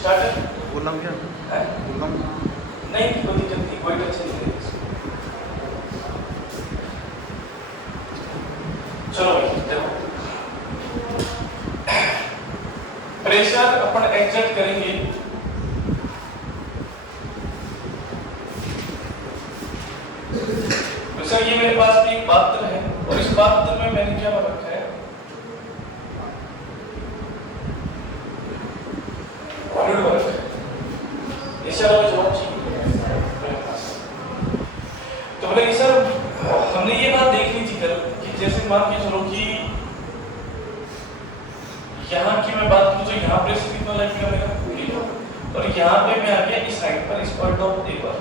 Start बोलना क्या है बोलना नहीं, कोई दिक्कत नहीं, कोई टेंशन नहीं। चलो भाई देखो, प्रेशर अपन एग्जर्ट करेंगे तो सर ये मेरे पास भी एक पात्र है और इस पात्र में मैंने क्या रखा है, फ्लूइड वर्क। इससे अलग जवाब चाहिए तो बोले कि सर हमने ये बात देख ली थी कल कि जैसे मान के चलो कि यहाँ की मैं बात करूँ तो यहाँ प्रेशर कितना लगेगा मेरा, और यहाँ पे मैं आ गया इस हाइट पर, इस पॉइंट ऑफ ए पर,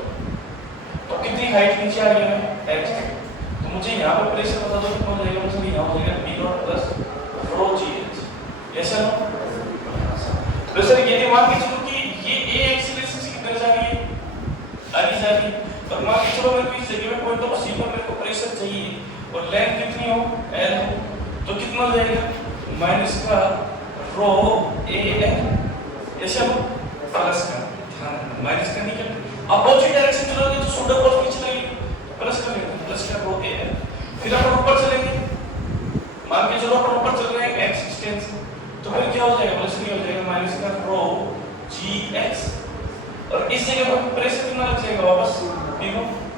तो कितनी हाइट नीचे आ गई है x हाइट, तो मुझे यहाँ पे प्रेशर बता दो कितना हो जाएगा, मुझे यहाँ हो जाएगा p0 प्लस rho gh। ऐसा ना तो सर ये मान के चलो कि ये a एक्सीलरेशन से किधर जा रही है, आगे जा रही है, और मान के चलो मेरे को इस जगह में पॉइंट ऑफ c पर मेरे को प्रेशर चाहिए और लेंथ कितनी हो l हो, तो कितना हो जाएगा माइनस का rho an, ऐसा हो प्लस का, ध्यान माइनस का निकल अपोजिट डायरेक्शन चलोगे तो सुडो पॉज नीचे लगेगी, प्लस का लेंगे, प्लस का rho an। फिर अपन ऊपर चलेंगे, मान के चलो अपन ऊपर चल रहे हैं x डिस्टेंस, तो फिर क्या हो जाएगा, प्लस नहीं हो जाएगा माइनस का rho gx, और इस जगह पर प्रेशर कितना लग जाएगा वापस p0,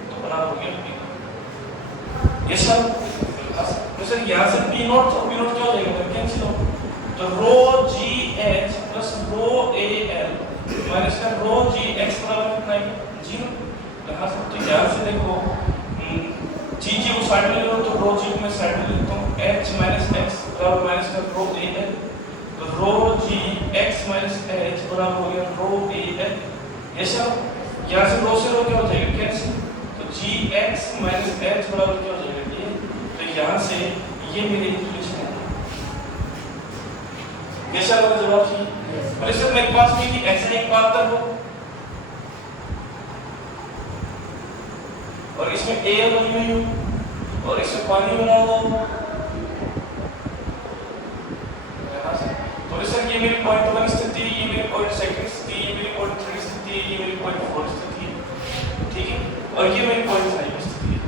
तो बराबर हो गया p0। ये सब तो सर यहाँ से p0 तो p0 क्या हो जाएगा, कैंसिल हो, तो rho gh plus rho al minus का rho gx बराबर कितना है 0। यहाँ से तो यहाँ से देखो g को साइड में ले लो तो rho g को मैं साइड में ले लेता हूँ, h माइनस x बराबर माइनस का rho al, तो rho gx माइनस h बराबर हो गया rho al। ये सब यहाँ से rho क्या हो जाएगा कैंसिल, तो gx माइनस h बराबर क्या हो जाएगा ये, तो यहाँ से ये मेरी इक्वेशन है। ये सब वाला जवाब चाहिए। और सर मेरे पास भी ऐसा एक पात्र हो और इसमें एयर बनी हुई हो और इसमें पानी बना हुआ हो, तो सर ये मेरी पॉइंट 1 स्थिति, ये मेरी पॉइंट 2 स्थिति, ये मेरी पॉइंट 3 स्थिति, ये मेरी पॉइंट 4 स्थिति, ठीक है, और ये मेरी पॉइंट 5 स्थिति है।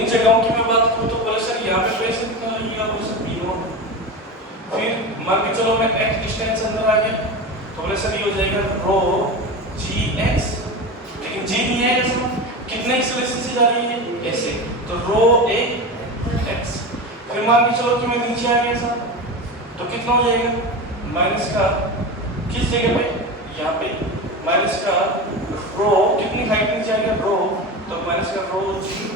इन जगहों की मैं बात करूं तो बोले सर यहाँ पे प्रेशर कितना लगेगा, बोले सर p0। फिर मान के चलो मैं x डिस्टेंस अंदर आ गया तो बोले सर ये हो जाएगा rho gx, लेकिन g नहीं है इसमें, कितने एक्सेलरेशन से जा रही है ऐसे, तो rho ax। फिर मान के चलो कि मैं नीचे आ गया सर, तो कितना हो जाएगा माइनस का किस जगह पे, यहाँ पे माइनस का rho कितनी हाइट नीचे आ गया rho, तो माइनस का rho gh।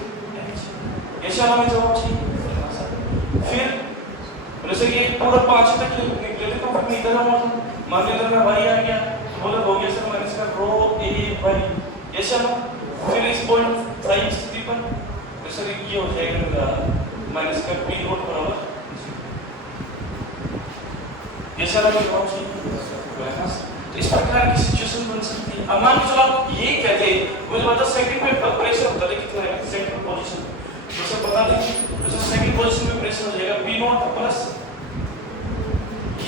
ऐसा हमें जवाब चाहिए। फिर जैसे ये पूरा 5 तक निकले थे तो फिर इधर हम मान लीजिए इधर में y आ गया तो बोले हो गया सर माइनस का rho a y, ये चलो फिर इस पॉइंट 5 स्थिति पर तो सर ये हो जाएगा मेरा माइनस का p0 बराबर, ये सर हमें जवाब चाहिए। तो इस प्रकार की सिचुएशन बन सकती है। अब मान के चलो आप ये कहते मुझे बता सेकंड पे प्रेशर बता दे कितना है सेकंड पोजीशन, तो सर बता देंगे तो सर सेकंड पोजीशन में प्रेशर हो जाएगा p0 प्लस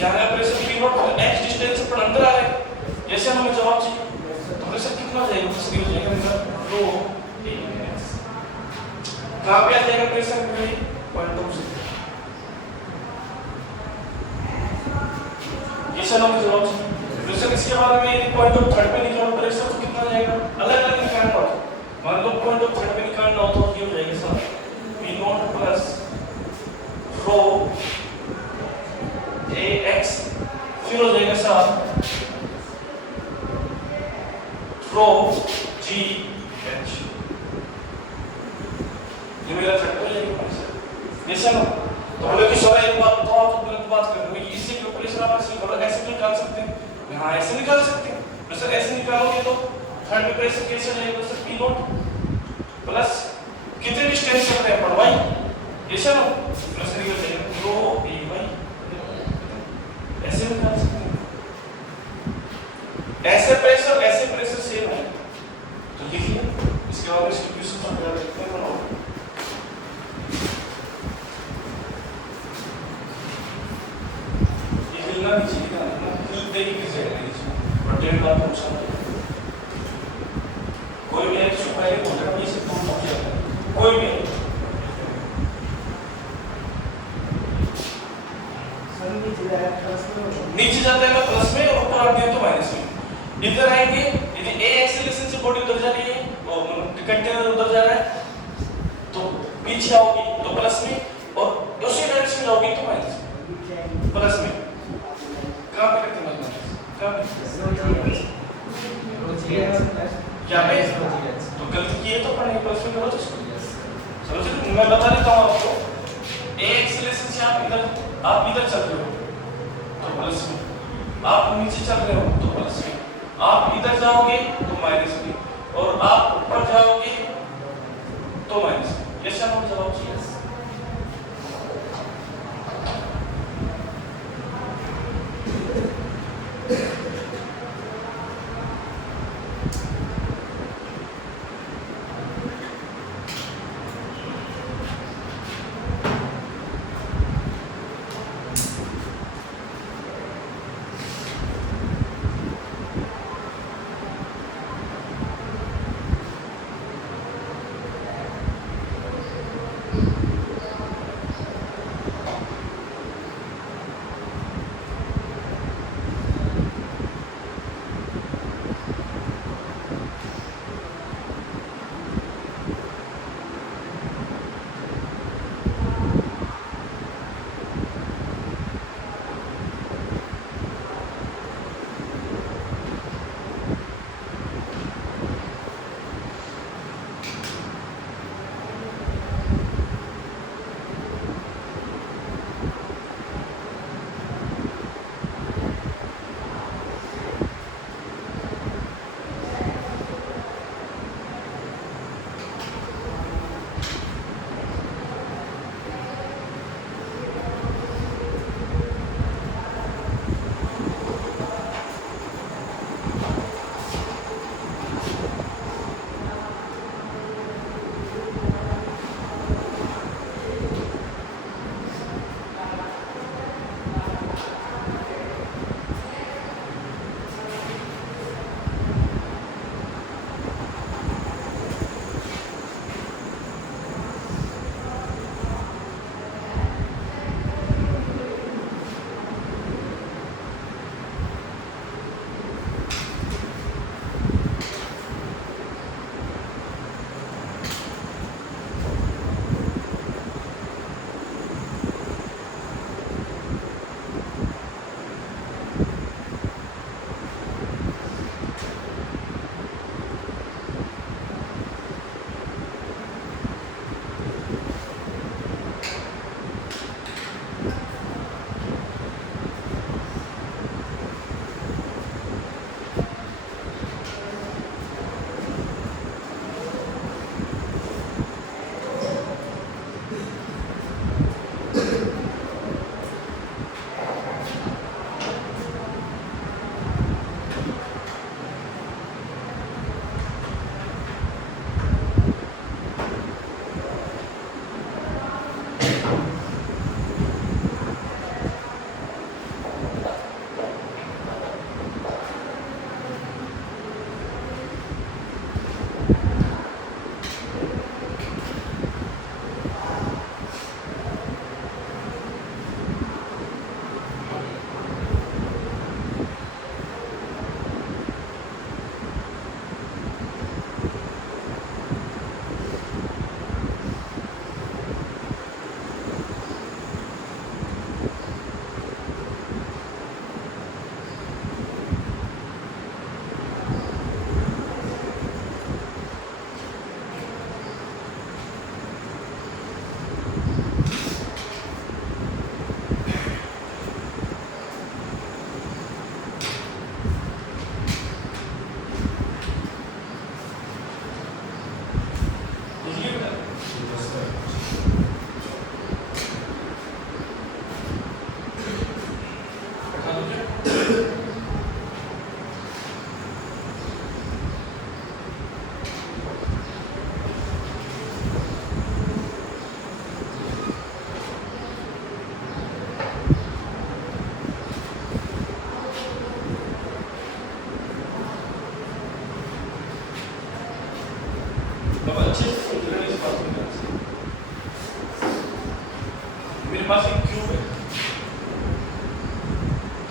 यहाँ प्रेशर p0 x डिस्टेंस पर अंदर आ रहा है, जैसे हमें जवाब चाहिए तो प्रेशर कितना हो जाएगा, प्रेशर हो जाएगा मेरा rho ax। कहाँ पे आ जाएगा प्रेशर मेरे पॉइंट ऑफ से, ये सब हमें जवाब चाहिए। प्रेशर इसके बाद में यदि पॉइंट ऑफ थर्ड पे निकालो प्रेशर तो कितना जाएगा, अलग अलग निकालना हो, मान लो पॉइंट ऑफ थर्ड पे निकालना हो तो ये हो जाएगा sir p0 plus rho ax, फिर हो जाएगा सर rho gh, ये मेरा थर्ड पे जाएगा प्रेशर। जैसे ना तो बोले कि सर एक बात तो आप गलत बात कर रहे हो, इससे जो प्रेशर आप ऐसे निकाल सकते हैं, हाँ ऐसे निकाल सकते हैं, तो सर ऐसे निकालोगे तो थर्ड पे प्रेशर कैसे जाएगा सर p0 प्लस कितने डिस्टेंस चल रहे हैं पर y, ऐसा ना प्रेशर ये हो जाएगा rho ay, ऐसे निकाल सकते हैं। ऐसे प्रेशर सेम है तो लिखिए, इसके बाद इसकी क्वेश्चन समझा सकते हैं। बनाओ ये हिलना नहीं चाहिए, दे ही किस जाएगा और डेढ़ बार नुकसान कोई भी एक सुपारी बोल रहा है ये सब तुम पहुंच जाता है कोई भी नीचे जाता है प्लस में और ऊपर आते हैं तो माइनस में इधर आएंगे यदि ए एक्सेलरेशन से बॉडी उधर जा रही है और कंटेनर उधर जा रहा है तो पीछे आओगी तो प्लस में और उसी डायरेक्शन में आओगी तो माइनस प्लस में कहां पे करते हैं कहां पे क्या पे तो गलती की है तो अपन प्लस में करो तो समझ मैं बता देता हूं आपको ए एक्सेलरेशन से आप इधर चल रहे हो तो प्लस में आप नीचे चल रहे हो तो प्लस में आप इधर जाओगे तो माइनस में और आप ऊपर जाओगे तो माइनस कैसे हम जवाब चाहिए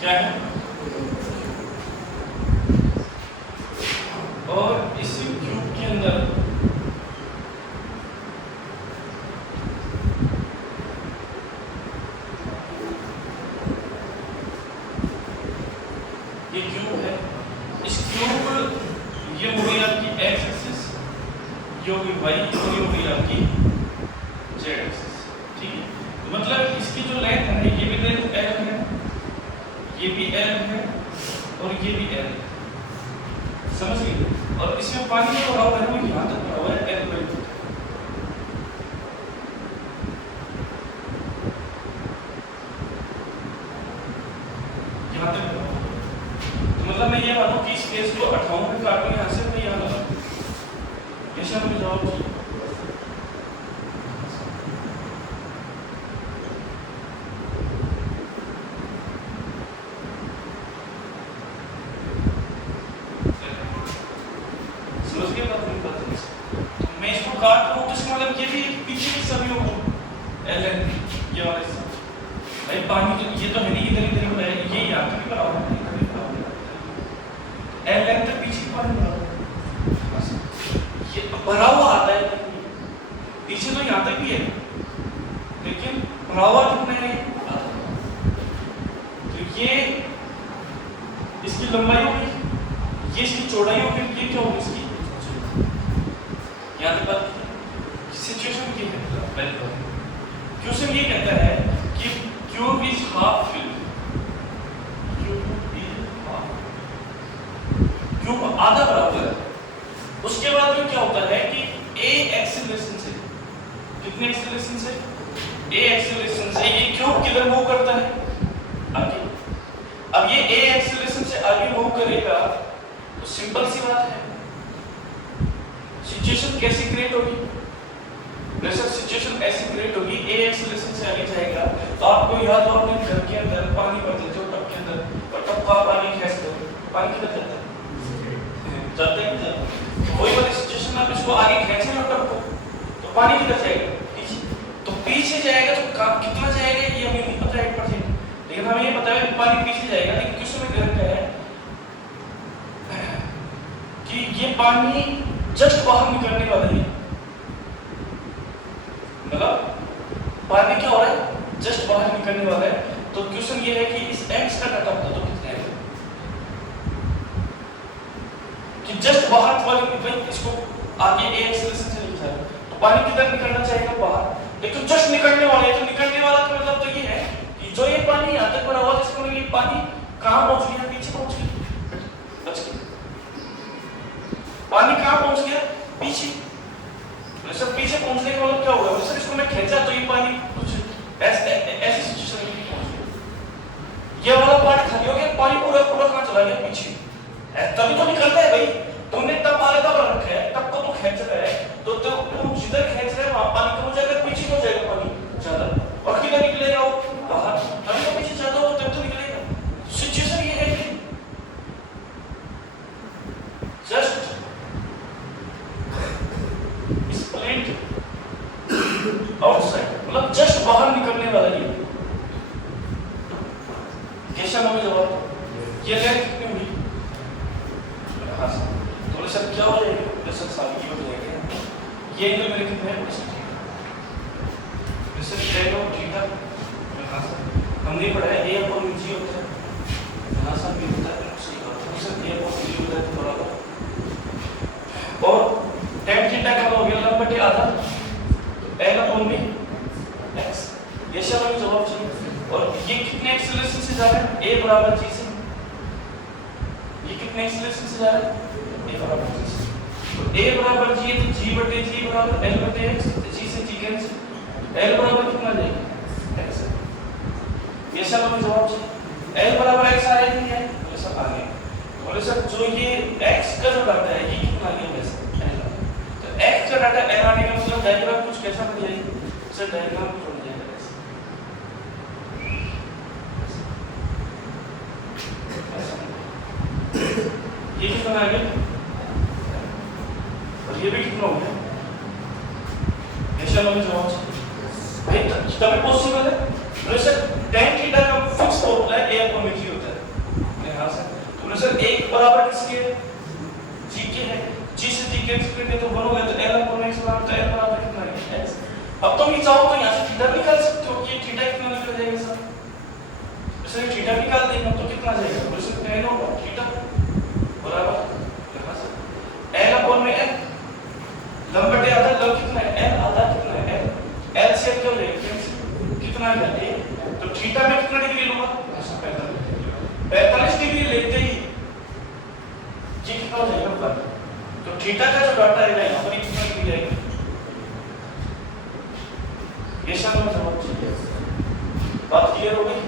क्या है, और इसी क्यूब के अंदर ये क्यूब है, इस क्यूब ये हो गई आपकी एक्स एक्सिस, ये हो गई वाई, और ये हो गई आपकी जेड एक्सिस। ठीक है, तो मतलब इसकी जो लेंथ है ये भी लेंथ एल है, ये भी एल है, और ये भी एल है, समझ गए। और इसमें पानी जो भरा हुआ है वो यहाँ तक भरा हुआ है एल बाई 2, यहाँ तक भरा हुआ है। तो मतलब मैं ये मानूं कि इस केस को 58 में काटूं यहाँ से, मैं यहाँ लगाऊं, ऐसा मुझे जवाब चाहिए। समझ गए बात, मेरी बात है। मैं इसको काट रहा हूँ तो इसका मतलब ये भी पीछे की सभी होगा एल एन, ये वाला हिस्सा भाई पानी तो ये तो है नहीं, इधर इधर हो रहा है, ये यहाँ तक भरा हुआ है, एल एन तो पीछे की पानी भरा हुआ है, ये भरा हुआ आता है, पीछे तो यहाँ तक भी है, लेकिन भरा हुआ कितना है, तो ये इसकी लंबाई होगी, ये इसकी चौड़ाई होगी, ये क्या होगी इसकी, यहाँ तक बात। सिचुएशन ये है, क्वेश्चन ये कहता है कि cube is half filled, cube आधा भरा हुआ है। उसके बाद में क्या होता है कि a एक्सेलरेशन से, कितने एक्सेलरेशन से, a एक्सेलरेशन से ये क्यूब किधर मूव करता है, आगे। अब ये a एक्सेलरेशन से आगे मूव करेगा तो सिंपल सी बात है, सिचुएशन कैसी क्रिएट होगी, प्रेशर सिचुएशन ऐसी क्रिएट होगी, a एक्सेलरेशन से आगे जाएगा तो आपको याद हो अपने घर के अंदर पानी भर देते हो टब के अंदर, और टब का पानी खींचते हो, पानी किधर जाता है, जाता है नहीं, तो वही वाली सिचुएशन में आप इसको आगे खींचेंगे और टब को, तो पानी किधर जाएगा, पीछे, तो पीछे जाएगा तो कितना जाएगा ये हमें नहीं पता 1%, लेकिन हमें ये पता है कि पानी पीछे जाएगा, लेकिन क्वेश्चन में गलत है कि ये पानी जस्ट बाहर निकलने वाला है, मतलब पानी क्या हो रहा है, जस्ट बाहर निकलने वाला है। तो क्वेश्चन ये है कि इस x का डाटा बता दो कितना है, कि जस्ट बाहर वाले इसको आगे a एक्सेलरेशन से लिखा है, तो पानी किधर निकलना चाहिए, बाहर, लेकिन जस्ट निकलने वाला है, तो निकलने वाला का मतलब तो ये है कि जो ये पानी यहाँ तक भरा हुआ है, जिसको ये पानी कहाँ पहुंच गया, पीछे पहुंच गया, बच गया, पानी कहाँ पहुंच गया, पीछे, सब पीछे पहुंचने का मतलब क्या होगा, सर इसको मैं खींचा तो ये पानी कुछ ऐसी सिचुएशन में पहुंच गया, ये वाला पार्ट खाली हो गया, पानी पूरा पूरा कहाँ चला गया, पीछे, तभी तो निकलता है भाई, तुमने तब आगे तब रखा है, तब को तो खींच रहा है, तो तुम जिधर खींच रहे हैं वहां पानी कम हो जाएगा, पीछे हो जाएगा पानी ज्यादा, और किधर निकलेगा वो बाहर, अभी तो पीछे ज्यादा हो तब तो निकलेगा। सिचुएशन ये है कि जस्ट आउटसाइड, मतलब जस्ट बाहर निकलने वाला ये कैसा हमें जवाब, ये लेंथ कितनी हुई, हाँ सर थोड़ा सा क्या हो जाएगा, प्रेशर सारी हो जाएगा, ये एंगल मेरे कितने हैं, प्रेशर क्या थीटा, हाँ सर हमने पढ़ा है a अपॉन g होता है, हाँ सर भी होता है, सही बात है सर, a अपॉन g होता है तो बराबर, और tan थीटा का हो गया लंब बटे आधा, l अपॉन b x, ये सब हमें जवाब चाहिए। और ये कितने एक्सेलरेशन से जा रहा है, a बराबर g से, ये कितने एक्सेलरेशन से जा रहा है, a बराबर g से, तो a बराबर g है तो g बटे g बराबर l बटे x, g से g कैंसिल, l बराबर कितना जाएगा, x, ये सब हमें जवाब चाहिए। l बराबर x आया नहीं है, ये सब आ गया, बोले सर जो ये x का जो डाटा है ये कितना आ गया, वैसे तो x का डाटा l आने का मतलब डायग्राम कुछ कैसा बन जाएगा, सर डायग्राम कुछ बन जाएगा ये कितना आ गया, और ये भी कितना हो गया, ऐसा हमें जवाब चाहिए भाई, तभी पॉसिबल है। वैसे tan थीटा का फिक्स फॉर्मूला है a अपॉन g होता है, करेंगे तो 1 हो गया, तो L अपॉन x बराबर, तो L बराबर कितना है x। अब तुम ये चाहो तो यहाँ से थीटा निकाल सकते हो कि थीटा कितना निकल जाएगा सर, जैसे थीटा निकाल देंगे तो कितना जाएगा, बोल सकते हैं होगा थीटा बराबर यहाँ से L अपॉन में n, लंब बटे आधा, लंब कितना है n, आधा कितना है l, l से क्या हो जाएगा कितना है a, तो थीटा में कितना डिग्री लूंगा 45 डिग्री लेते ही ये कितना हो जाएगा बराबर, तो थीटा का जो डाटा आएगा यहाँ पर कितना डिग्री आएगा, ये सब में जवाब चाहिए। बात क्लियर हो गई।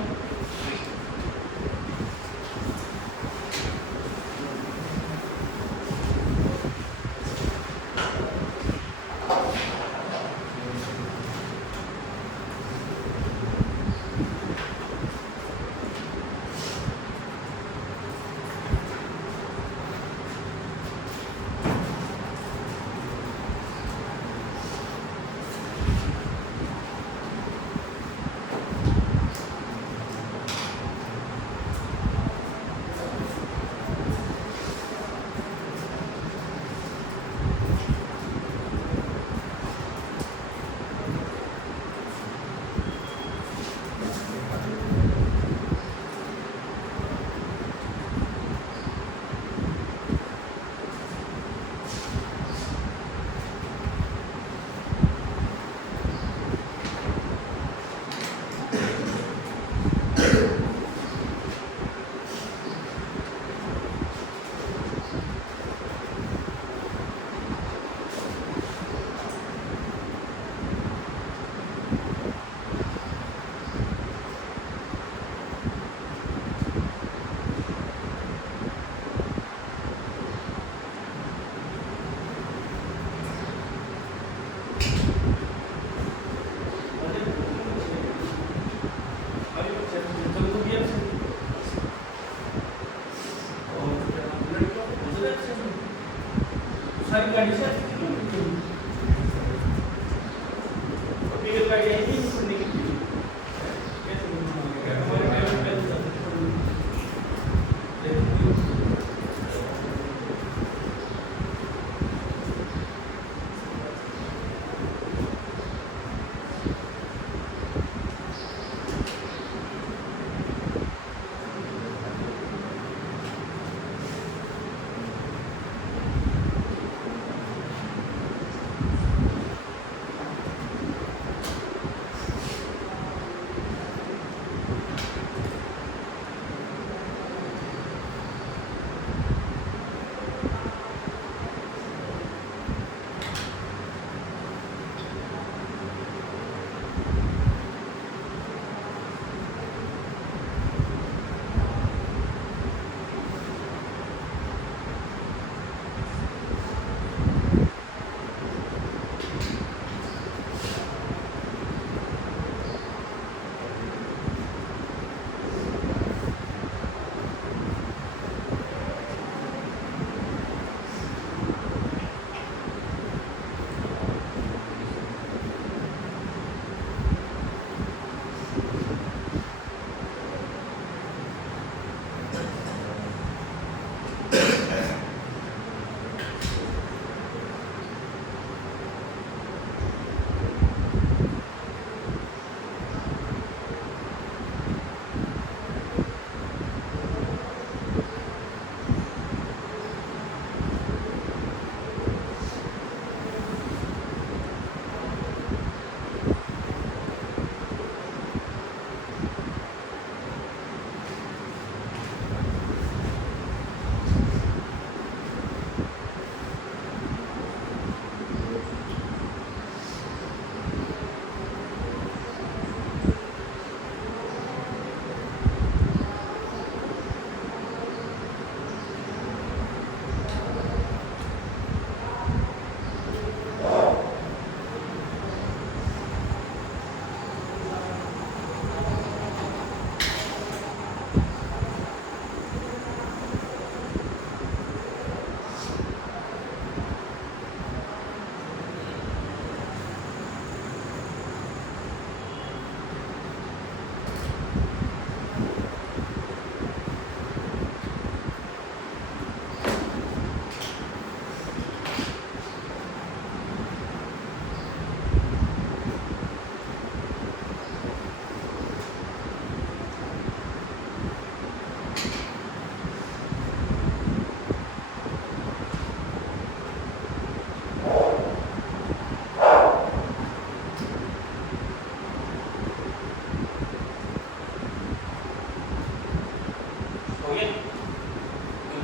हो गया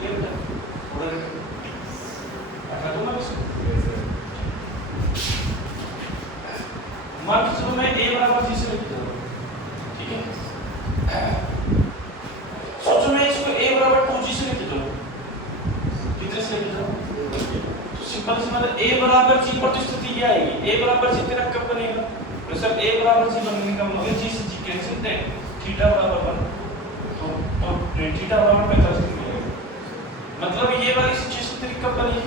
बेटा थोड़ा अच्छा तो मैं मान के चलो मैं a बराबर g से लिख देता हूं, ठीक है। सोचो मैं इसको a बराबर 2g से लिख देता हूं, कितने से लिख देता हूं? तो सिंपल सी मतलब a बराबर g पर तो स्थिति क्या आएगी, a बराबर g तेरा कब बनेगा? तो सर a बराबर g बनने का मतलब g से g कैंसिल है, थीटा बराबर 1 तो थीटा बराबर 45 डिग्री है। मतलब ये वाली सिचुएशन तेरी कब बनेगी?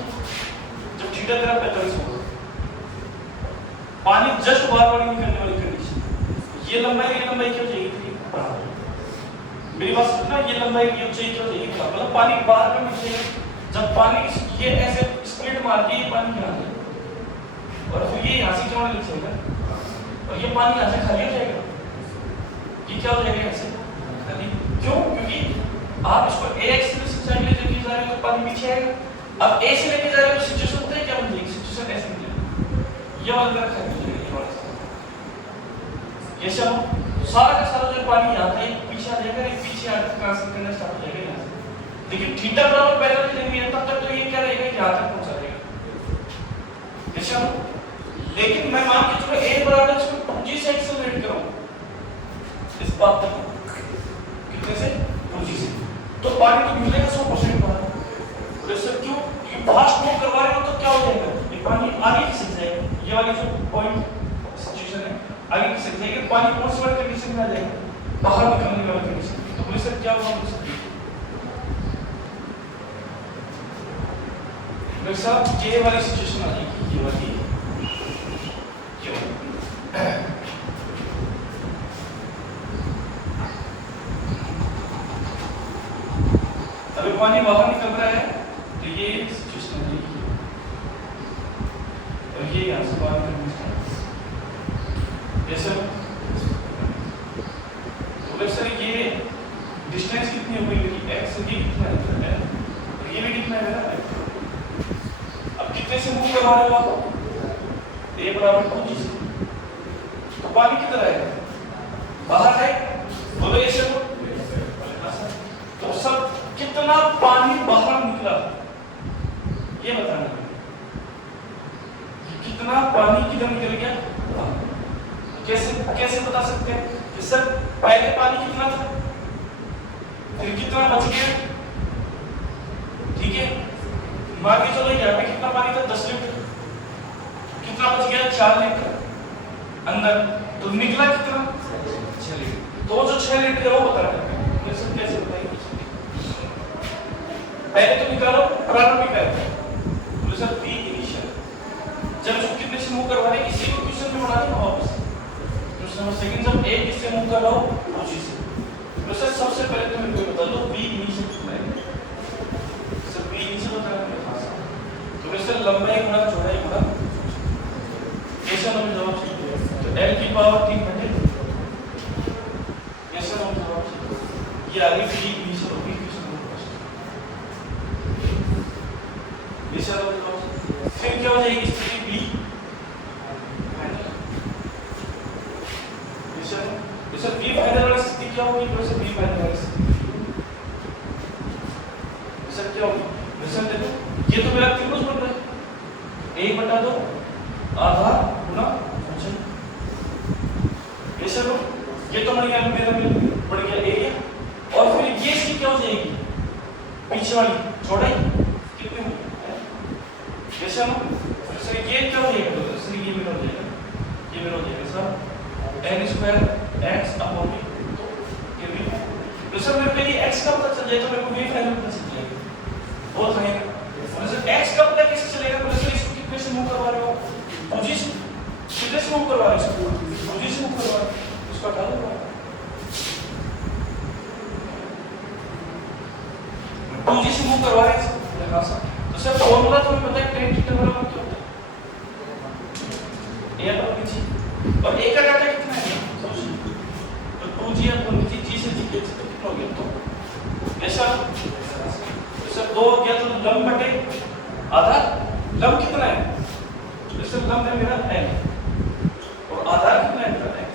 जब थीटा तेरा 45 होगा, पानी जस्ट बार बार निकलने वाली कंडीशन। ये लंबाई क्या चाहिए? मेरी बात सुनना, ये लंबाई ये चाहिए क्या चाहिए? मतलब पानी बाहर में निकलेगा, जब पानी ये ऐसे स्प्लिट मार के ये पानी यहाँ जाएगा और फिर ये यहाँ से क्यों निकल जाएगा और ये पानी यहाँ से खाली हो जाएगा, ये क्या हो जाएगा यहाँ से खाली। क्यों? क्योंकि आप इसको ax से सिंचाई के लिए लेके जा रहे हो तो पानी पीछे आएगा, अब a से लेके जा रहे हो तो सिचुएशन होता है क्या बन जाएगी? सिचुएशन ऐसे मिलेगी, ये वाला खाली हो जाएगा, ये वाला ये सब सारा का सारा जो पानी यहाँ था एक पीछे आ जाएगा, एक पीछे आकर ट्रांसफर करना स्टार्ट हो जाएगा यहाँ से। लेकिन थीटा बराबर पैरेलल नहीं है तब तक तो ये क्या रहेगा, यहाँ तक पहुंचा रहेगा, ये सब। लेकिन मैं मान के चलो a बराबर इसको 2g से एक्सेलरेट करूं इस बात तक, कितने से? 2g से, तो पानी तो मिलेगा 100% बाहर। प्रेशर क्यों? क्योंकि फास्ट मूव करवा रहे हो तो क्या हो जाएगा, ये पानी आगे खिसक जाएगा, ये वाली जो पॉइंट सिचुएशन है आगे खिसक जाएगा, पानी कौन सी वाली कंडीशन में आ जाएगा? बाहर निकलने वाली कंडीशन। तो प्रेशर क्या होगा? प्रेशर ये वाली सिचुएशन आ जाएगी, ये वाली अभी पानी बाहर निकल रहा है तो ये सिचुएशन है और ये यहाँ से बाहर निकलना जैसे तो सर ये डिस्टेंस कितनी हो गई x ये कितना है और ये भी कितना है ना। अब कितने से मूव करवा रहे हो आप? a बराबर 2g से, तो पानी किधर आएगा? बाहर है, बोलो ये सब। तो सब कितना पानी बाहर निकला ये बताना है, कितना पानी किधर निकल गया। कैसे बता सकते हैं कि सर पहले पानी कितना था फिर कितना बच गया, ठीक है। मान के चलो यहाँ पे कितना पानी था 10 लीटर, कितना बच गया 4 लीटर अंदर, तो निकला कितना 6 लीटर। तो जो 6 लीटर है वो बताना है, कैसे बताएंगे? पहले तो निकालो प्रारंभिक है तो सर p इनिशियल, जब इसको कितने से मूव करवा रहे हैं इसी को क्वेश्चन में बना देना वापस। तो समझ सेकंड जब a किससे मूव कर रहा हो उसी से, तो सर सबसे पहले तो मेरे को बता दो b इनिशियल कितना है। सर b इनिशियल होता है मेरे पास, तो सर लंबाई गुणा चौड़ाई गुणा कैसे हमें जवाब चाहिए, तो l की पावर 3 बटे कैसे हमें जवाब चाहिए, ये आगे b इनिशियल होगी फिर क्या हो जाएगी स्थिति B final. Sir B final वाली स्थिति क्या होगी? सर बी फाइनल वाली स्थिति सर क्या होगी? सर देखो ये तो मेरा त्रिभुज बन रहा है, a बटा 2 आधार गुना ऊंचाई, ऐसा ये तो मेरा बढ़ गया एरिया, और फिर ये इसकी क्या हो जाएगी पीछे वाली चौड़ाई कितनी होगी जैसे हम सर ये क्या हो जाएगा, तो सर ये मेरा हो जाएगा, ये मेरा हो जाएगा sir n square x upon v, ये v है। तो सर मेरे को ये x कब तक चल जाएगा, मेरे को v फाइनल पता चल जाएगा, बोल रहे हैं। और सर x कब तक कैसे चलेगा, तो सर इसको कितने से मूव करवा रहे हो 2g से, कितने से मूव करवा रहे हो 2g से मूव करवा रहे हो, इसको हटा दो 2g से मूव करवा रहे हैं हां सर। तो सर फॉर्मूला तो हमें पता है tan थीटा बराबर क्या होता है, a अपॉन g, और a का डाटा कितना है तो 2g अपॉन g से g कितना हो गया, तो ऐसा सर 2 हो गया, तो लंब बटे आधार, लंब कितना है तो सर लंब है मेरा l और आधार कितना है मेरा x,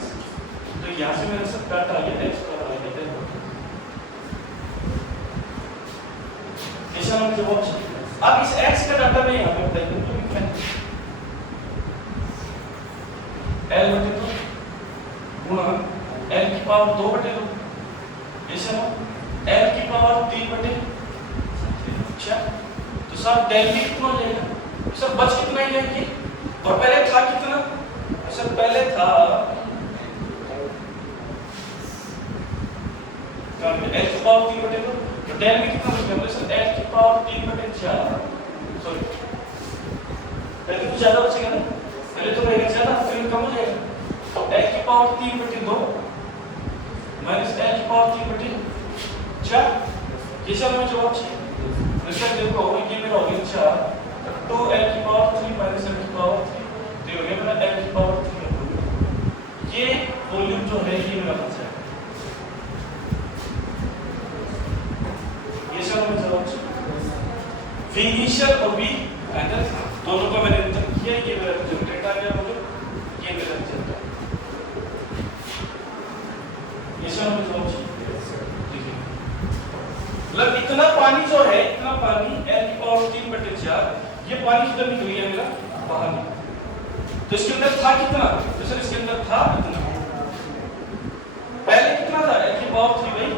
तो यहां से मेरा सब डाटा आ गया x का आ गया में जवाब चाहिए। अब इस x का डाटा मैं यहाँ पे बताइए तो L बटे 2 गुणा L की पावर 2 बटे 2 ऐसे ना L की पावर 3 बटे 4 तो सब डेल भी कितना हो जाएगा सब बच कितना ही जाएगी और पहले था कितना सर पहले था L की पावर 3 बटे 2 तो डेल भी कितना बच गया सर L की पावर 3 बटे 4 सॉरी पहले तो ज्यादा बचेगा ना पहले तो रहेगा ज्यादा फिर कम हो जाएगा तो L की पावर 3 बटे 2 माइनस L की पावर 3 बटे 4 ये सब हमें जवाब चाहिए इसका देखो ये मेरा हो गया 4 तो 2L की पावर 3 माइनस L की पावर 3 तो ये हो गया मेरा L की पावर 3 ये वॉल्यूम जो है ये मेरा बचा है ये सब हमें जवाब चाहिए V इनिशियल और V फाइनल दोनों को मैंने रिटर्न किया ये मेरा रिजल्ट आ गया मुझे ये मेरा रिजल्ट है ये सब हमें जवाब चाहिए मतलब इतना पानी जो है इतना पानी L की पावर 3 बटे 4 ये पानी किधर निकल गया मेरा बाहर निकल तो इसके अंदर था कितना तो सर इसके अंदर था इतना पहले कितना था L की पावर 3 भाई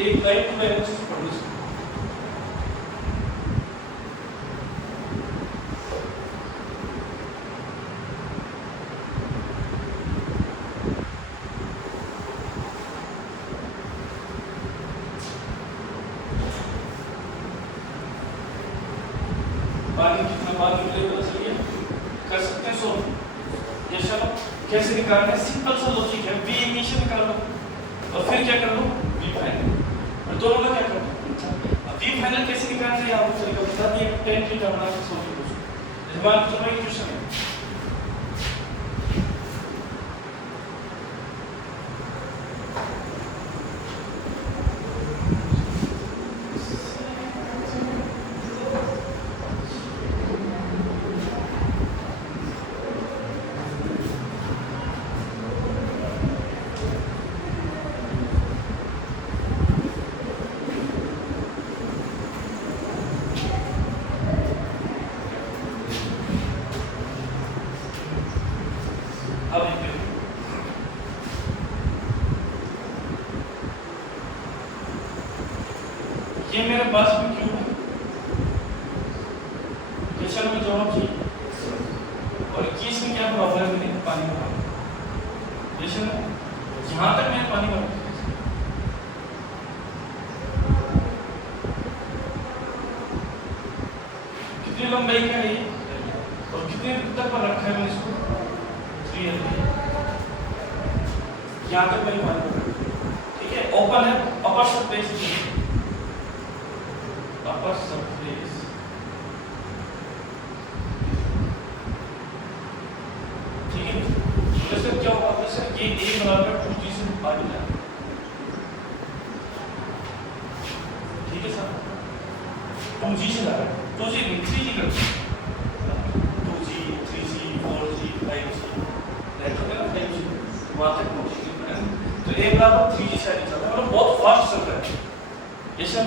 एक लाइन टू लाइन से पढ़ो इसको। पानी कितना पानी मिलेगा चलिए कर सकते हैं सोल्व। ये चलो कैसे निकालना है, सिंपल सा लॉजिक है, v इनिशियल निकालो और फिर क्या कर लो v फाइनल, और दोनों का क्या कर लो। अब v फाइनल कैसे निकालना है आपको तरीका बता दिया, 10 थीटा बना के सोल्व करो। दिमाग में तुम्हारी क्वेश्चन है ये मेरे पास में क्यों है, क्वेश्चन में जवाब चाहिए और केस में क्या प्रॉब्लम है मेरे पानी में क्वेश्चन यहाँ तक मैं पानी भर कितनी लंबाई का है ये और कितने तक पर रखा है मैंने इसको 3 यहाँ तक मेरी पानी भर, ठीक है। ओपन है अपर सरफेस, upper surface ठीक है। तो सर क्या होगा सर, ये a बराबर 2g से आगे जाए, ठीक है सर 2g से जाए, 2g नहीं 3g कर 2g 3g 4g 5g net होगा ना 5g वहां तक पहुंचेंगे, तो a बराबर 3g से आगे चलता है, मतलब बहुत फास्ट चल रहा है ये सब।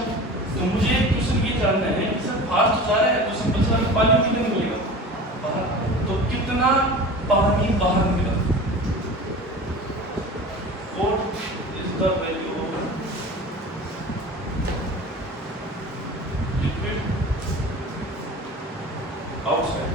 तो मुझे क्वेश्चन ये जानना है कि सर फास्ट जा रहा है तो सिंपल सा पानी कितना मिलेगा बाहर, तो कितना पानी बाहर निकला, what is the value of liquid outside.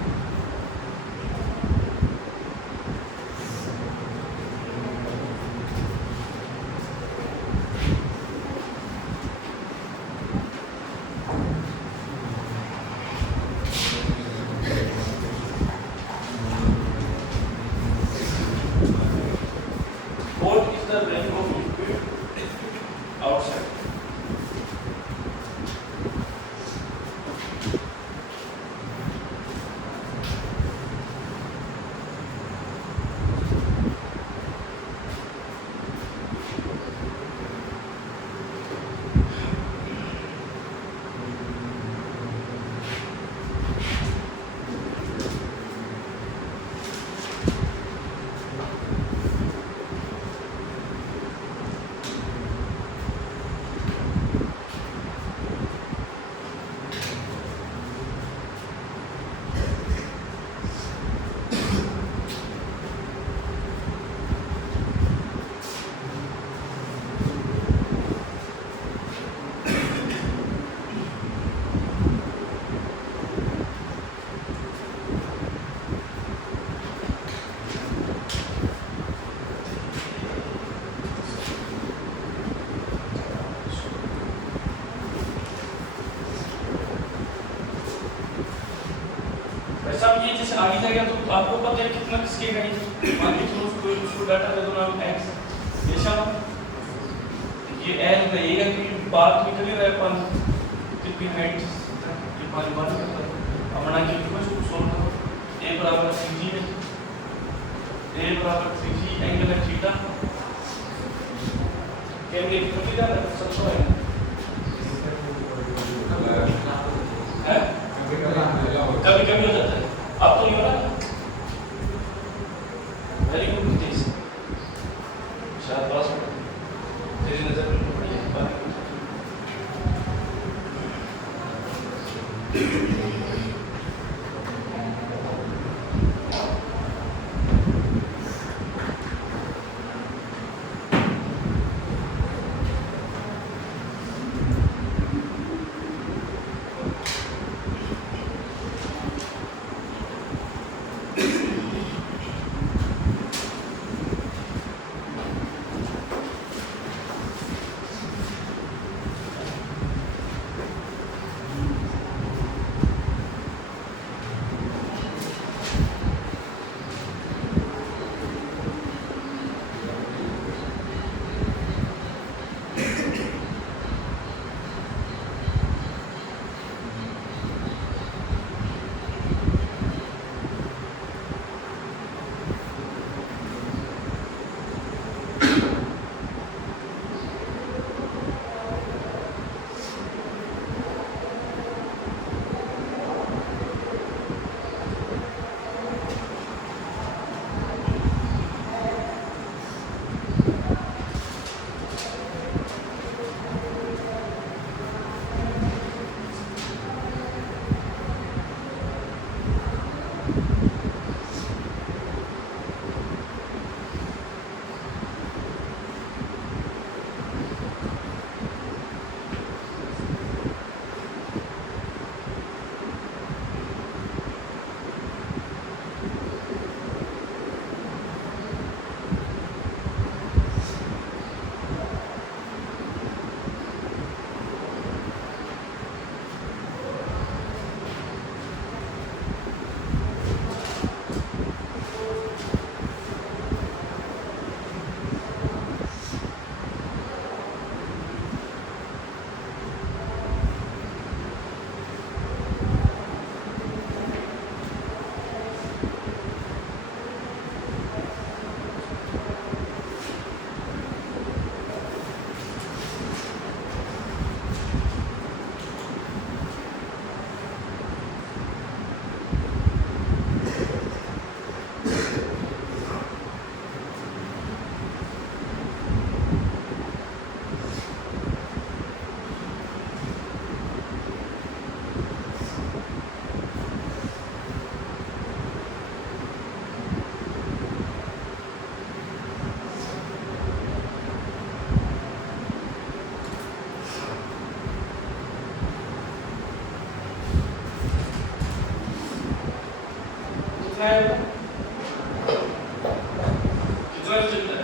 सब ये जैसे आगे जाएगा तो आपको पता है कितना किसके का है, मान लीजिए चलो कोई उसको डाटा दे दो नाम x, ये सब ये l रहेगा कि बात निकल ही रहा है पानी कितनी हाइट ये पानी बाहर निकलता है। अब बना के इसको सोल्व करो, a बराबर 3g है, a बराबर 3g एंगल है थीटा, कैमरे की कटी जाता है सब तो है कभी कभी हो जाता है, अब तो नहीं हो रहा। वेरी गुड टेस्ट, शाबाश तेरी नजर में पड़ी है बात। कितना है कितना रिजल्ट है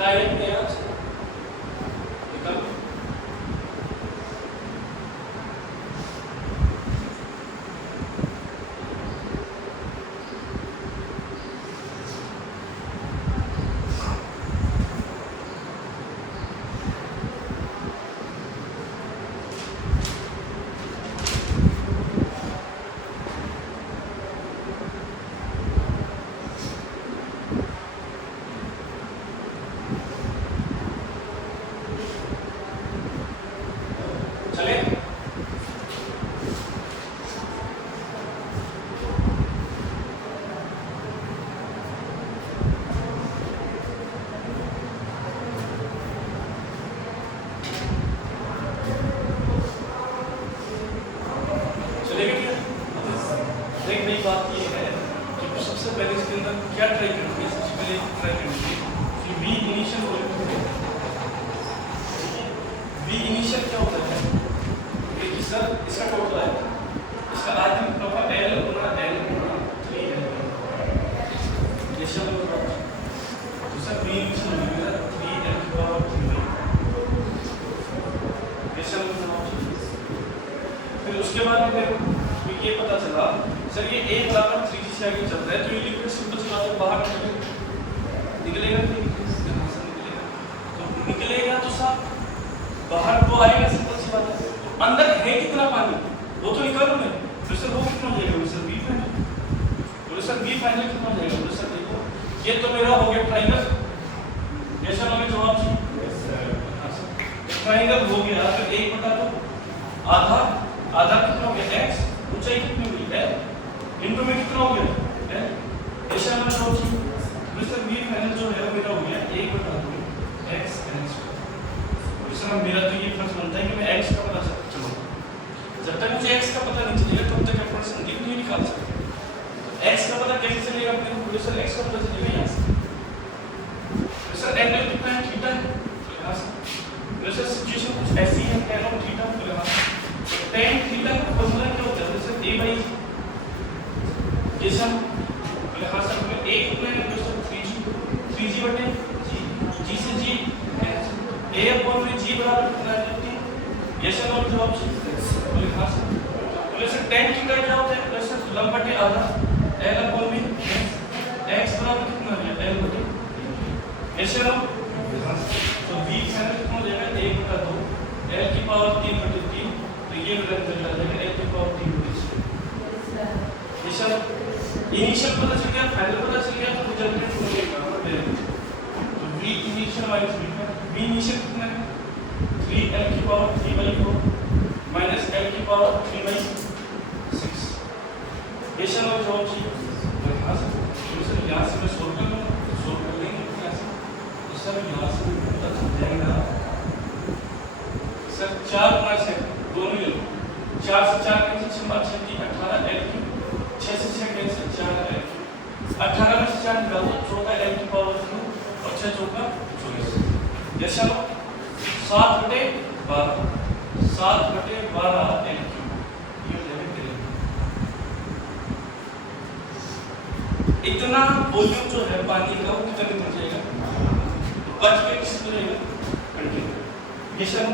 डायरेक्ट में यार निकल बात ये है कि सबसे पहले इसके अंदर क्या ट्राई करेंगे, सबसे पहले ट्राई करेंगे कि वी इनिशियल वी इनिशियल क्या होता है कि सर इसका टोटल है, इसका आदमी प्रॉपर एल गुना 3 है, ये सब तो सर वी इनिशियल हो गया 3 एल की पावर 3 ये सब। फिर उसके बाद फिर ये पता चला सर ये a बराबर 3g से आगे चल रहा है तो ये लिक्विड सिंपल सी बात है बाहर निकलेगा तो निकलेगा तो साहब बाहर तो आएगा सिंपल सी बात है। तो अंदर है कितना पानी वो तो निकालो मैं, तो सर वो कितना हो जाएगा सर v फाइनल, तो सर v फाइनल कितना हो जाएगा, तो सर देखो ये तो मेरा हो गया ट्रायंगल, ये सर हमें जवाब चाहिए ट्रायंगल हो गया फिर 1/2 आधा आधा कितना हो गया x ऊंचाई कितनी हुई है इनटू में कितना हो गया है ऐसा हमें जवाब चाहिए, तो सर v फाइनल जो है मेरा हो गया 1/2 x तो सर मेरा तो ये फर्स्ट बनता है कि मैं x का पता चलो जब तक मुझे x का पता नहीं चलेगा तब तक एफर्ट्स नहीं निकाल सकते। x का पता कैसे चलेगा अपने को, सर x का पता चलेगा यहाँ से, तो सर एंगल कितना है थीटा है, तो यहाँ से तो सर सिचुएशन कुछ ऐसी है tan ऑफ थीटा, तो यहाँ से tan थीटा का फॉर्मूला क्या होता है सर a बाई ये सब, तो यहाँ से हमें a कितना है तो सर 3g बटे g से g a अपॉन में g बराबर कितना है 3, ये सब हम जवाब तो यहाँ से तो सर tan थीटा क्या होता है तो सर लंब बटे आधा l अपॉन में x बराबर कितना है l बटे ऐसे हम तो v फाइनल कितना हो जाएगा 1/2 l की पावर 3 बटे 3, तो ये रिजल्ट आ जाएगा l की पावर 3 बटे 6। ये सब इनिशियल पता चल गया, फाइनल पता चल गया, तो रिजल्ट हो जाएगा तो v initial minus v initial कितना है 3l की पावर 3/4 माइनस l की पावर 3/6, क्वेश्चन और जवाब चाहिए तो यहाँ से सर यहाँ से मैं सोल्व कर लूँगा, सोल्व कर लेंगे यहाँ से तो सर यहाँ से पता चल जाएगा सर 4 गुना से दोनों ले लो 4 से 4 कैंसिल 6 बार 6 3 18 एल क्यूब 6 से 6 कैंसिल 4 एल क्यूब 18 में से 4 निकाल दो 14 एल की पावर क्यूब और 6 चौका 24 जैसा लो 7 बटे 12 एल क्यूब ये लिमिट करेंगे इतना वॉल्यूम जो है पानी का वो कितना निकल जाएगा बच के किस में रहेगा कंटिन्यू ये सब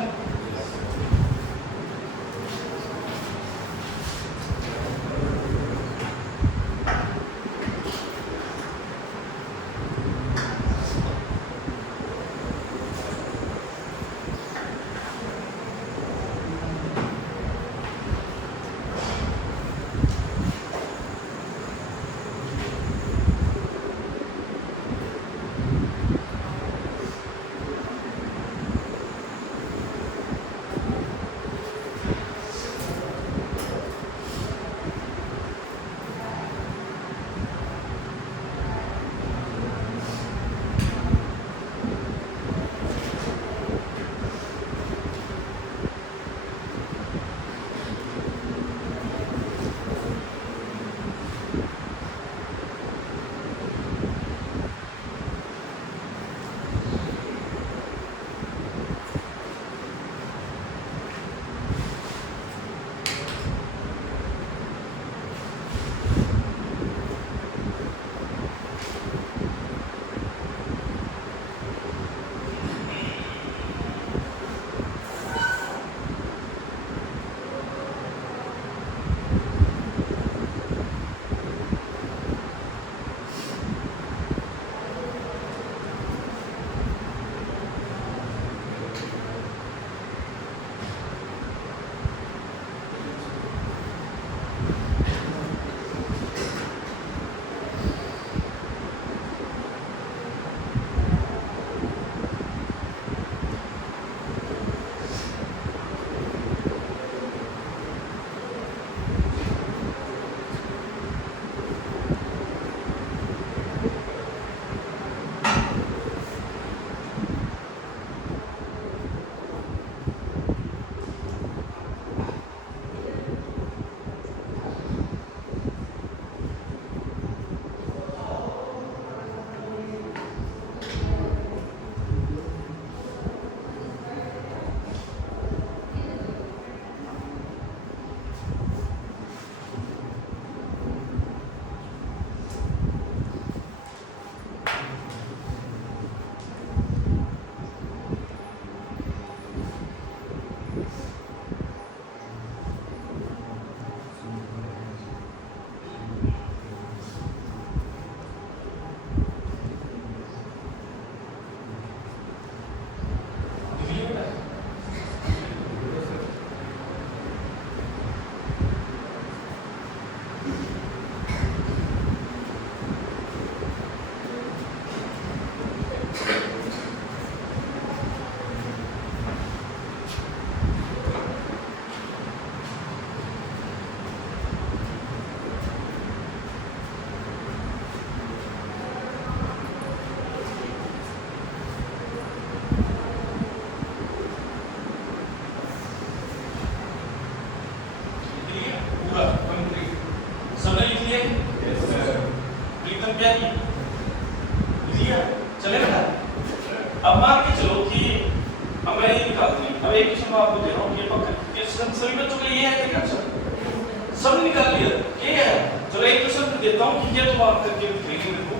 सभी बच्चों का ये है कि सब निकाल लिया ये है। चलो एक क्वेश्चन देता हूँ कि ये तो आप करके देखेंगे मेरे को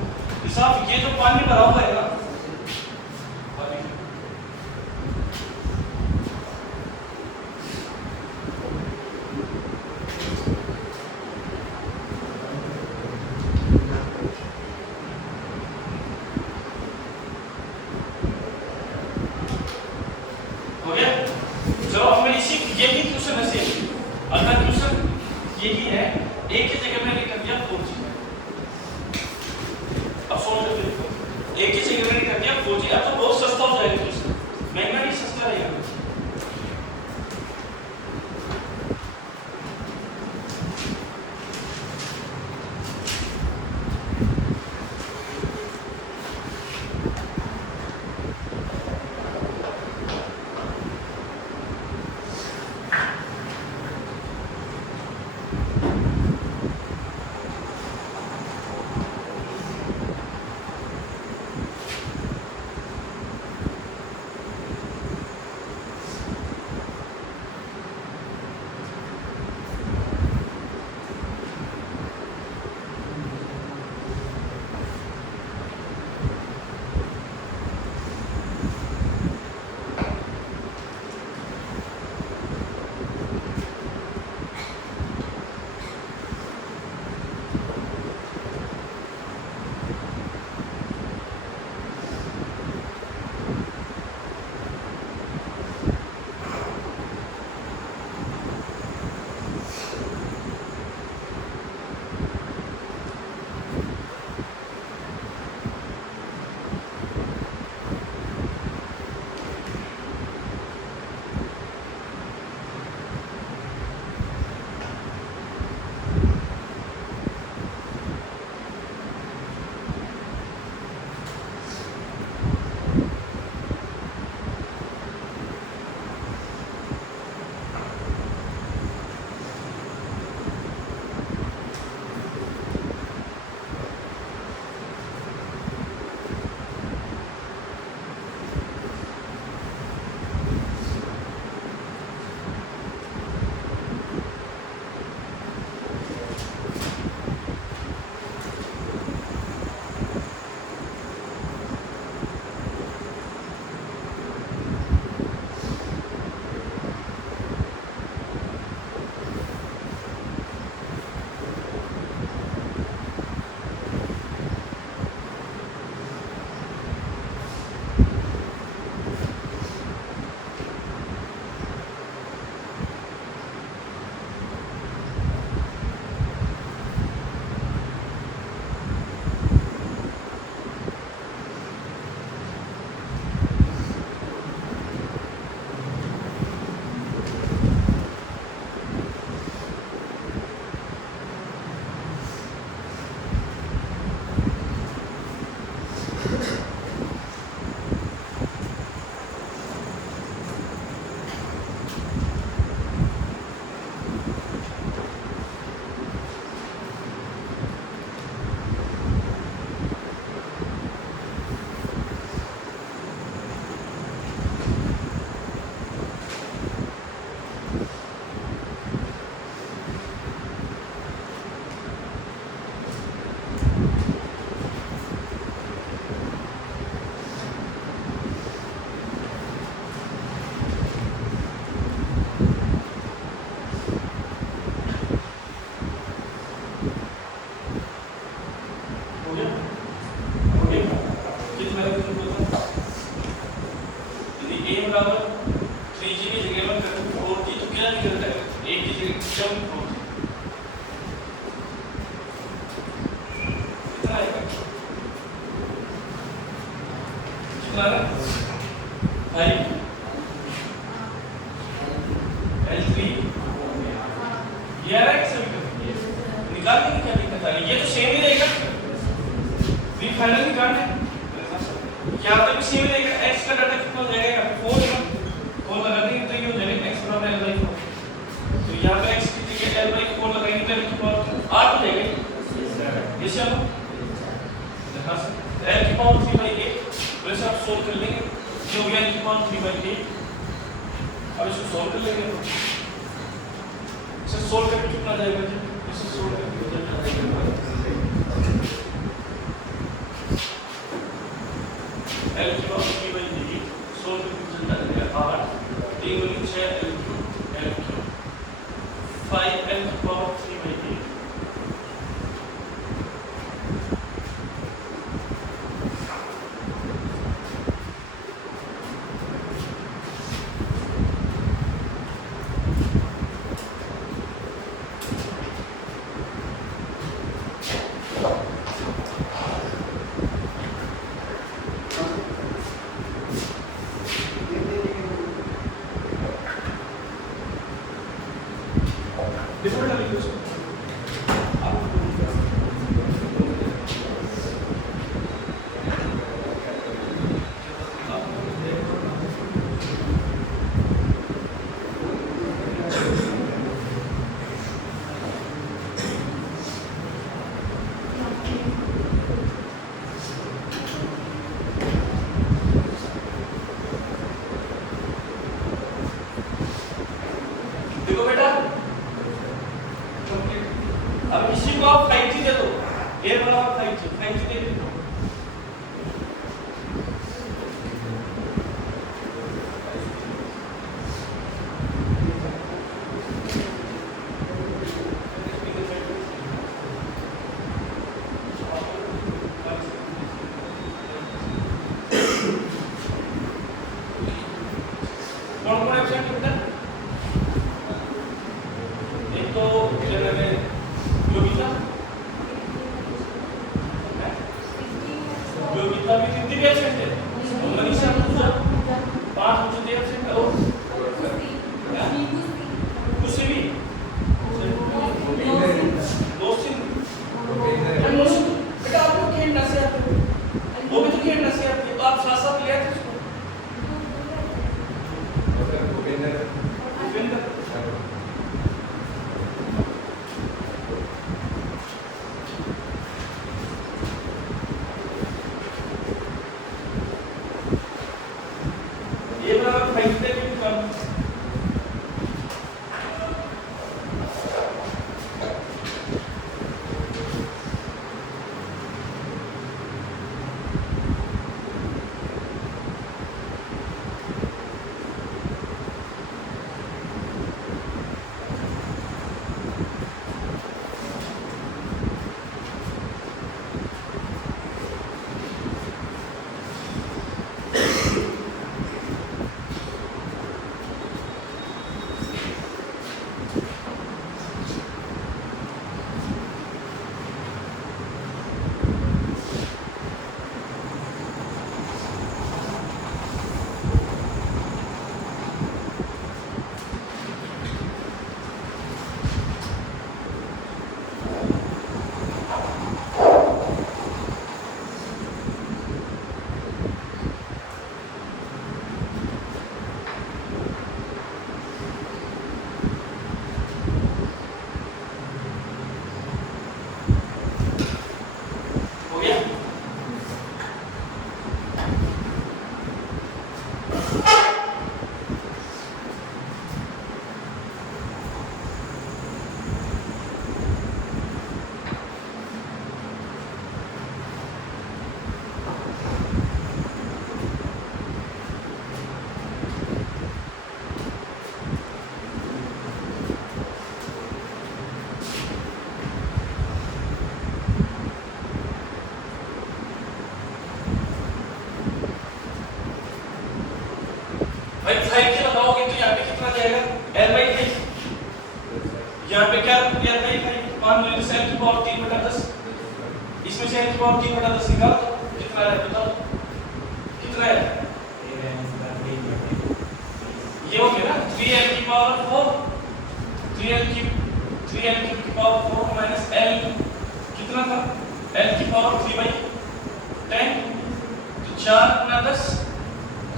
हिसाब ये जो पानी भरा हुआ है ना बराबर 3g की जगह में करूँ 4g तो क्या निकल जाएगा, एक की जगह क्या 4g कितना आएगा, कितना है 5 L3 ये आ रहा है किसी का निकालने की क्या दिक्कत आ रही है, ये तो सेम ही रहेगा, v फाइनल निकालना है यहाँ पे भी सेम ही रहेगा, x का डाटा कितना हो जाएगा, 4 ना 4 लगा देंगे तो ये हो जाएगा x बराबर l/4, तो यहाँ पे x की जगह l/4 लगाएंगे तो l की पावर 8 हो जाएगा, ये से हम यहाँ से l की पावर 3/8 वैसे आप सोल्व कर लेंगे, जो हो गया l की पावर 3/8, अब इसको सोल्व कर लेंगे, इसे सोल्व करके कितना जाएगा जी, इसे सोल्व करके कितना जाएगा L की पावर 3/8 सोल्व करके कितना जाएगा 8 3 गुनी 6 L3 5 L की पावर 3/8 डिफरेंट लिखो भाई 5 के लगाओगे तो यहाँ पे कितना जाएगा L/3। यहाँ पे क्या L/5 मान लो इसे L की पावर 3/10, इसमें से L की पावर 3/10 निकाल दो, कितना है बताओ कितना है। ये हो गया ना 3L की पावर 4, 3L की पावर 4 माइनस L कितना था L की पावर 3/10, तो 4 गुना 10,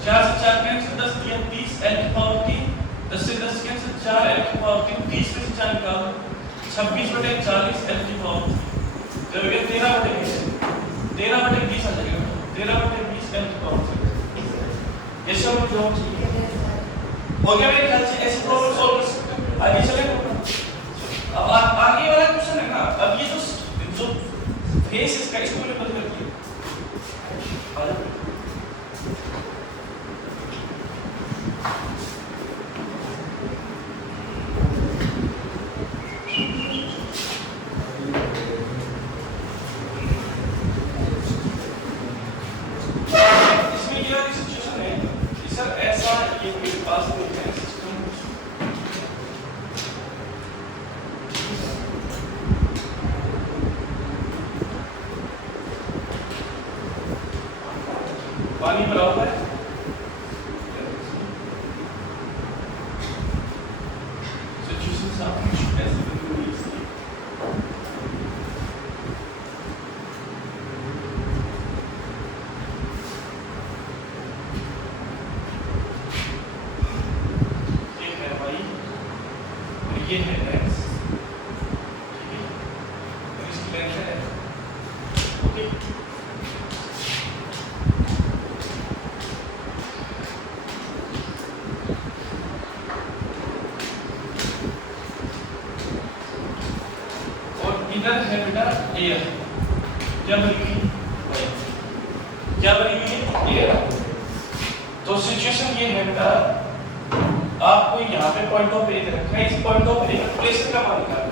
4 से 4 कैंसिल, 10 दिया 30, L की पावर 3, 10 से 10 कैंसिल, 4 L की पावर 3, 30 में से 4 निकालो, 26/40 L की पावर 3, जब ये 13/20 आ जाएगा, 13/20 L की पावर 3। ये सब जो हो गया मेरे ख्याल से ऐसे प्रॉब्लम सॉल्व कर सकते हैं। आगे चलें। अब आगे वाला क्वेश्चन है ना, अब ये जो फेस इसका इसको मैंने बदल दिया। इसमें ये वाली सिचुएशन है कि सर ऐसा ये मेरे पास में है सिस्टम, पानी भरा हुआ है, सिचुएशन साफ ऐसे बनी हुई है इसकी। ये है y और ये है x, ठीक है, और इसकी लेंथ है ओके। इधर है बेटा एयर, क्या बनी हुई एयर। तो सिचुएशन ये है बेटा, आपको यहाँ पे पॉइंट ऑफ ए दे रखा है, इस पॉइंट ऑफ ए का प्रेशर का मान निकालना है।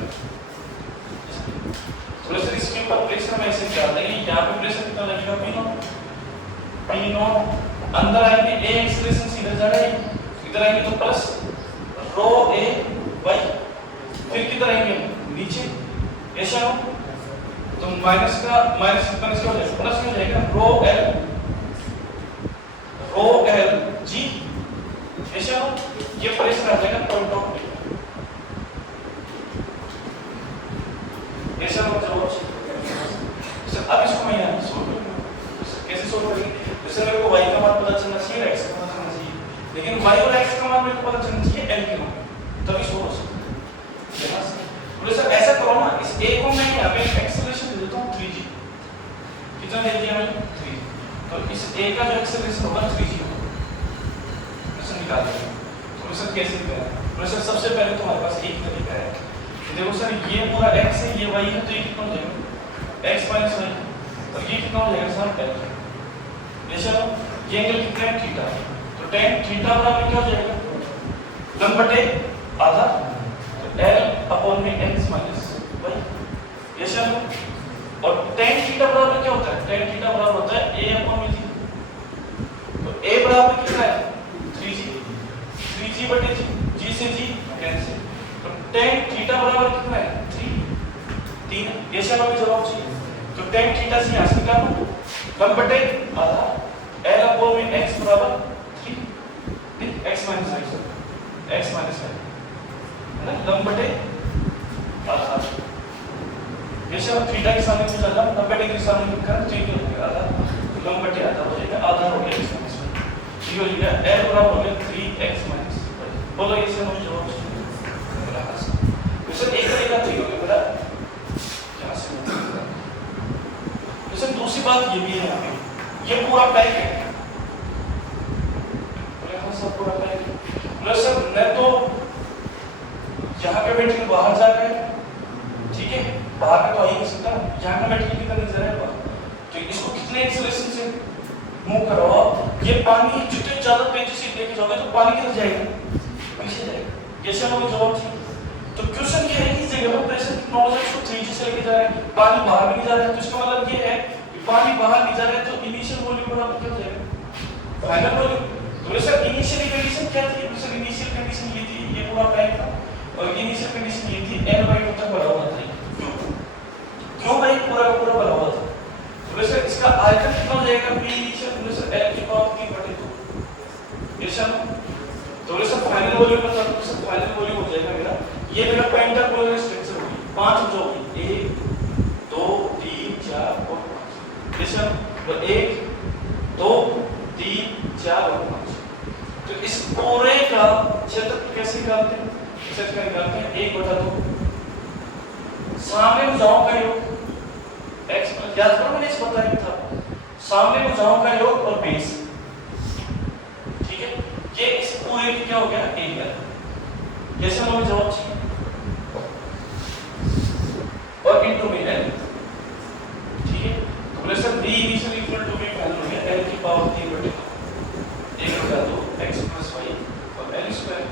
प्रेशर इसके ऊपर प्रेशर में ऐसे निकालना है, यहाँ पे प्रेशर कितना लगेगा P0, अंदर आएंगे ए एक्सेलरेशन सीधा जा रहा है, इधर आएंगे तो प्लस रो ए बाई, फिर किधर आएंगे नीचे ऐसा हो तो माइनस का माइनस कितना हो जाएगा प्लस हो जाएगा रो एल जी ऐसा हो, ये प्रेशर आ जाएगा पॉइंट ऑफ ऐसा हो जवाब। अब इसको मैं यहाँ सोल्व करूँगा, कैसे सोल्व करेंगे। जैसे मेरे को y का मान पता चलना चाहिए, x का पता चलना चाहिए, लेकिन y और x का मान मेरे को पता चलना चाहिए l के मान, तभी सोल्व हो सकता है। सर ऐसा करो ना, इस a को मैं यहाँ पे एक्सेलरेशन दे देता हूँ 3g, कितना दे दिया मैंने 3g, तो इस a का जो एक्सेलरेशन होगा 3g होगा, प्रेशर निकाल देंगे। तो सर कैसे करें, प्रेशर सबसे पहले तुम्हारे पास एक तरीका है, देखो सर ये पूरा x है, ये y है, तो ये कितना हो जाएगा x माइनस y, और ये कितना हो जाएगा सर l। ये चलो ये एंगल कितना है थीटा, तो tan थीटा बराबर क्या हो जाएगा लंब बटे आधा, L अपॉन में x माइनस y, ये चलो। और tan थीटा बराबर क्या होता है, tan थीटा बराबर होता है a अपॉन में g, तो a बराबर कितना है 3g बटे g से g कैंसिल, तो tan थीटा बराबर कितना है 3, ये चलो भी जवाब चाहिए। तो tan थीटा से यहाँ से निकालो लंब बटे आधा, L अपॉन में x बराबर 3 x माइनस y लंब बटे आधा, ये सब थीटा के सामने कुछ आधा, लंब बटे के सामने लिखा है 3 हो गया आधा, लंब बटे आधा हो जाएगा, आधा हो गया x माइनस y, ये हो गया L बराबर हो गया 3x माइनस y। बोलो इससे हम जवाब मेरा आंसर। सर एक तरीका तो ये हो गया मेरा यहाँ से। सर दूसरी बात ये भी है, यहाँ पे ये पूरा पैक है, यहाँ सब पूरा पैक है, प्लस सर मैं तो यहाँ पे मटेरियल बाहर जा रहा है, ठीक है, बाहर में तो आ ही नहीं सकता, यहाँ का मटेरियल कितना जा रहा है बाहर, तो इसको कितने एक्सेलरेशन से मूव करो, ये पानी जितने ज्यादा तेजी से लेके जाओगे तो पानी किधर जाएगा पीछे जाएगा, ये सब हमें जवाब चाहिए। तो क्वेश्चन ये है कि इस जगह पर प्रेशर कितना होगा, इसको 3g से लेके जा रहा है, पानी बाहर भी नहीं जा रहा है, तो इसका मतलब ये है कि पानी बाहर नहीं जा रहा है, तो इनिशियल वॉल्यूम बराबर क्या हो जाएगा फाइनल वॉल्यूम। तो सर इनिशियल कंडीशन कंडीशन ये थी, ये पूरा पैक था, और इनिशियल कंडीशन ये थी L/2 तक भरा हुआ था। क्यों भाई पूरा का पूरा भरा हुआ था? तो वैसे इसका आयतन कितना हो जाएगा? P इनिशियल प्लस L की पावर 3/2। ये सब तो वैसे फाइनल वॉल्यूम का तो वैसे फाइनल वॉल्यूम हो जाएगा मेरा, ये मेरा पेंटापोलर स्ट्रक्चर होगी, 5 जो होगी 1 2 3 4 और 5। ये सब तो 1 2 3 4 और 5। तो इस पूरे का क्षेत्र कैसे निकालते हैं? क्षेत्र का निकालते हैं 1/2 सामने भुजाओं का योग x याद करो मैंने इस बताया था, सामने भुजाओं का योग और बेस, ठीक है? ये इस पूरे की क्या हो गया? एरिया। जैसे हमें जवाब चाहिए और इनटू में l, ठीक है? तो बोले sir b initial equal to b final हो गया l की पावर 3/2 x plus y और l स्क्वायर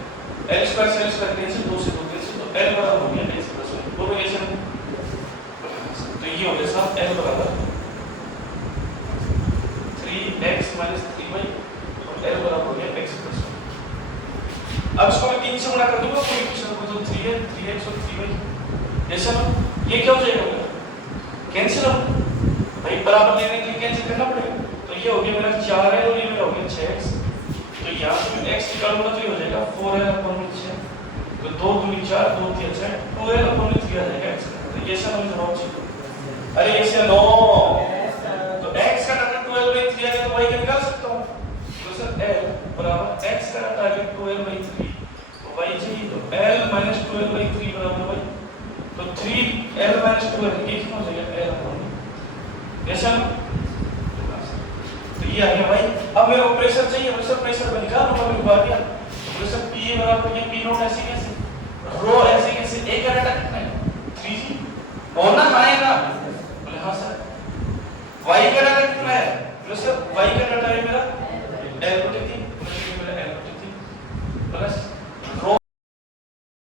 से l स्क्वायर कैंसिल, 2 से 2 कैंसिल, तो l बराबर हो गया x plus y। दोनों कैंसिल, तो ये हो गया साहब l बराबर 3x minus 3y और l बराबर हो गया x plus y। अब इसको मैं 3 से गुणा कर दूंगा, कोएफिशिएंट को, तो 3 है 3x और 3y। जैसे हम ये क्या हो जाएगा? कैंसिल हो भाई, बराबर लेने के लिए कैंसिल करना पड़ेगा, तो ये हो गया मेरा 4 है और ये मेरा हो गया 6x। तो यहाँ से मैं x निकालूंगा तो ये हो जाएगा 4l/6, तो 2 दूनी 4 2 3 6 2l/3 आ जाएगा x। तो ये सब हम जवाब चाहिए। अरे ये से 9, तो x का टारगेट 12/3 आएगा, तो y का निकाल सकता हूँ। तो सर l बराबर x का टारगेट 12/3, तो y चाहिए, तो l - 12/3 बराबर y, तो 3l - 12 ये कितना हो जाएगा? l/, ऐसा। तो ये आ गया भाई। अब मेरे को प्रेशर चाहिए, प्रेशर में निकाल लो, मैंने बता दिया। प्रेशर P बराबर ये P नॉट ऐसे कैसे, रो ऐसे कैसे, A का डाटा कितना है? 3g और ना है ना? बोले हां सर। Y का डाटा कितना है? प्रेशर Y का डाटा है मेरा L/3,